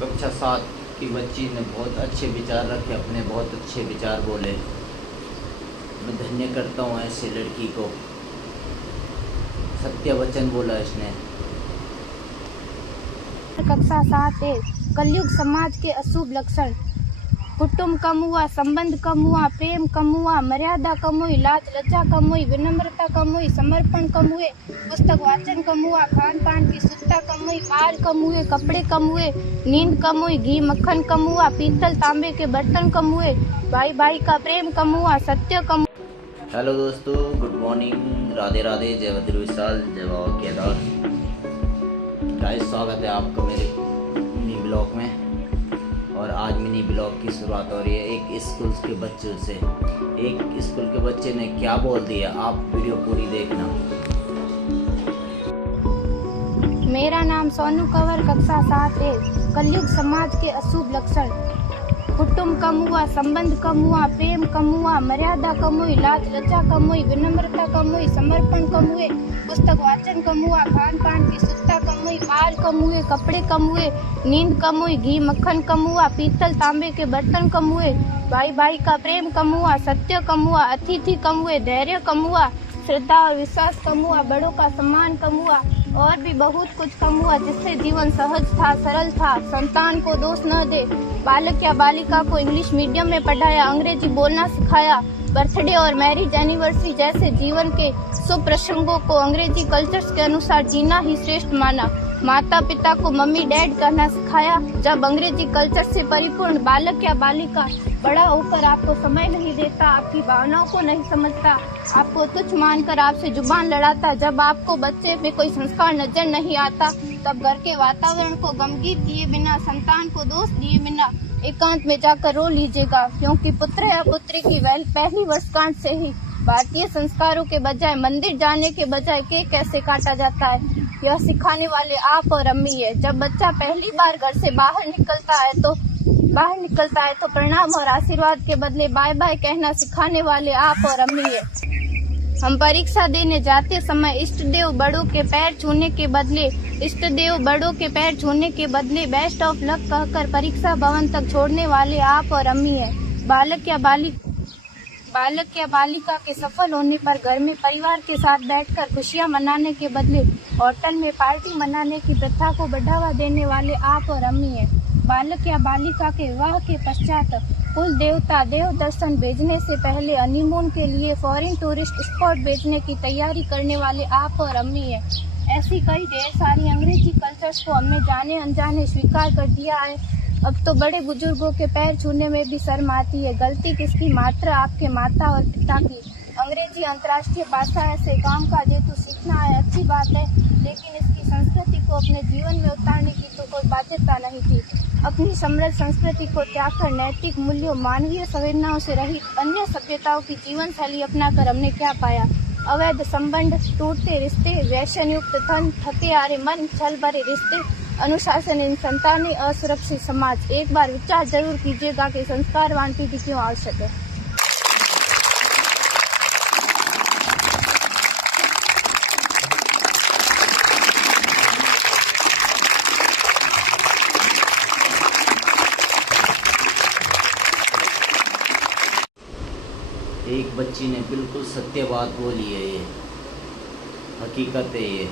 कक्षा 7 की बच्ची ने बहुत अच्छे विचार रखे, अपने बहुत अच्छे विचार बोले। मैं धन्य करता हूँ ऐसे लड़की को। सत्य वचन बोला इसने। कक्षा 7 कलयुग समाज के अशुभ लक्षण। कुटुंब कम हुआ, संबंध कम हुआ, प्रेम कम हुआ, मर्यादा कम हुई, लाज लज्जा कम हुई, विनम्रता कम हुई, समर्पण कम हुए, पुस्तक वाचन कम हुआ, खान पान की शुद्धता कम हुई, बाल कम हुए, कपड़े कम हुए, नींद कम हुई, घी मक्खन कम हुआ, पीतल तांबे के बर्तन कम हुए, भाई भाई का प्रेम कम हुआ, सत्य कम। हेलो दोस्तों, गुड मॉर्निंग, राधे राधे, जय बद्र विशाल, जय बाबा केदार। गाइस, स्वागत है आपका मेरे मिनी ब्लॉग में। और आज मिनी ब्लॉग की शुरुआत हो रही है एक स्कूल के बच्चों से। एक स्कूल के बच्चे ने क्या बोल दिया, आप वीडियो पूरी देखना। मेरा नाम सोनू कंवर, कक्षा 7 कलयुग समाज के अशुभ लक्षण। कुटुंब कम हुआ, संबंध कम हुआ, प्रेम कम हुआ, मर्यादा कम हुई, लाज लज्जा कम हुई, विनम्रता कम हुई, समर्पण कम हुए, पुस्तक वाचन कम हुआ, खान पान की शुद्धता कम हुई, बाल कम हुए, कपड़े कम हुए, नींद कम हुई, घी मक्खन कम हुआ, पीतल तांबे के बर्तन कम हुए, भाई भाई का प्रेम कम हुआ, सत्य कम हुआ, अतिथि कम हुए, धैर्य कम हुआ, श्रद्धा और विश्वास कम हुआ, बड़ों का सम्मान कम हुआ, और भी बहुत कुछ कम हुआ जिससे जीवन सहज था, सरल था। संतान को दोष न दे। बालक या बालिका को इंग्लिश मीडियम में पढ़ाया, अंग्रेजी बोलना सिखाया, बर्थडे और मैरिज एनिवर्सरी जैसे जीवन के शुभ प्रसंगों को अंग्रेजी कल्चर्स के अनुसार जीना ही श्रेष्ठ माना। माता पिता को मम्मी डैड कहना सिखाया। जब अंग्रेजी कल्चर से परिपूर्ण बालक या बालिका बड़ा होकर आपको समय नहीं देता, आपकी भावनाओं को नहीं समझता, आपको तुच्छ मानकर आपसे जुबान लड़ाता, जब आपको बच्चे में कोई संस्कार नजर नहीं आता, तब घर के वातावरण को गमगीन किए बिना, संतान को दोष दिए बिना एकांत में जाकर रो लीजिएगा, क्योंकि पुत्र या पुत्री की पहली वर्षगांठ से ही भारतीय संस्कारों के बजाय, मंदिर जाने के बजाय केक कैसे काटा जाता है, यह सिखाने वाले आप और अम्मी है। जब बच्चा पहली बार घर से बाहर निकलता है तो प्रणाम और आशीर्वाद के बदले बाय बाय कहना सिखाने वाले आप और अम्मी है। हम परीक्षा देने जाते समय इष्ट देव बड़ों के पैर छूने के बदले बेस्ट ऑफ लक कहकर परीक्षा भवन तक छोड़ने वाले आप और अम्मी है। बालक या बालिका के सफल होने पर घर में परिवार के साथ बैठकर खुशियां मनाने के बदले होटल में पार्टी मनाने की प्रथा को बढ़ावा देने वाले आप और अम्मी है। बालक या बालिका के विवाह के पश्चात कुल देवता देव दर्शन भेजने से पहले हनीमून के लिए फॉरेन टूरिस्ट स्पॉट भेजने की तैयारी करने वाले आप और अम्मी है। ऐसी कई ढेर सारी अंग्रेजी कल्चर्स को हमने जाने अनजाने स्वीकार कर दिया है। अब तो बड़े बुजुर्गों के पैर छूने में भी शर्म आती है। गलती किसकी? मात्र आपके माता और पिता की। अंग्रेजी अंतर्राष्ट्रीय भाषा है, से काम काज हेतु सीखना है, अच्छी बात है, लेकिन इसकी संस्कृति को अपने जीवन में उतारने की तो कोई बाध्यता नहीं थी। अपनी समृद्ध संस्कृति को त्याग कर नैतिक मूल्यों, मानवीय संवेदनाओं से रहित अन्य सभ्यताओं की जीवन शैली अपनाकर हमने क्या पाया? अवैध संबंध, टूटते रिश्ते, व्यसन युक्त धन, थके हारे मन, छल भरे रिश्ते, अनुशासनहीन संतानें, असुरक्षित समाज। एक बार विचार जरूर कीजिएगा कि संस्कारवान पीढ़ी क्यों आवश्यक है। एक बच्ची ने बिल्कुल सत्य बात बोली है, ये हकीकत है ये।